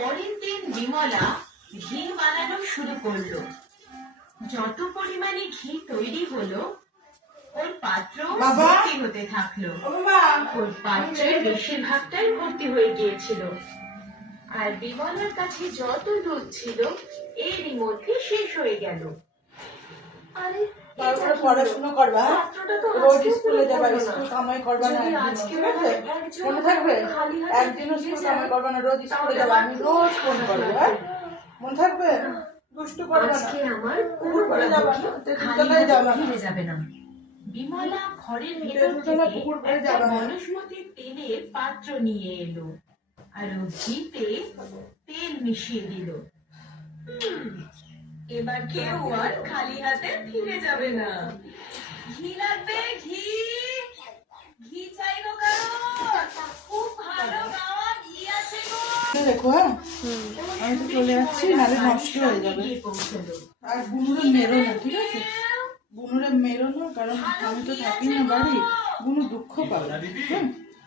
পরের দিন বিমলা ঘি বানানো শুরু করলো। যত পরিমাণে ঘি তৈরি হলো ওর পাত্র ভর্তি হতে থাকলো। ওর পাত্রের বেশিরভাগটাই ভর্তি হয়ে গিয়েছিল, আর বিমলার কাছে যত দুধ ছিল এরই মধ্যে শেষ হয়ে গেল। আরে পড়াশোনা করবা, রোজ স্কুলে যাবা, স্কুল কামাই করবা না, ঠিক আছে? মনে থাকবে? একদিনও স্কুল কামাই করবা না, রোজ স্কুলে যাবা। আমি রোজ ফোন করবো, হ্যাঁ? মনে থাকবে? দুষ্টু করবা না। আজকে আমার পুকুর করে যাবা না, খালি যাবা ফিরে যাবে না। বিমলা ঘরের ভেতর থেকে একটা বনস্পতির তেলের পাত্র নিয়ে এলো আর ও ঘিতে তেল মিশিয়ে দিল। এবার কেউ আর খালি হাতে ফিরে যাবে না। ঘি লাগবে, ঘি ঘি চাই গো, খুব ভালো গাওয়া ঘি আছে গো। দেখো, হ্যাঁ, আমি তো চলে যাচ্ছি, নাহলে নষ্ট হয়ে যাবে। আর বুনুরে মেরো না, ঠিক আছে? বুনুরে মেরো না, কারণ আমি তো থাকি না বাড়ি, বুনু দুঃখ পাবে, হ্যাঁ?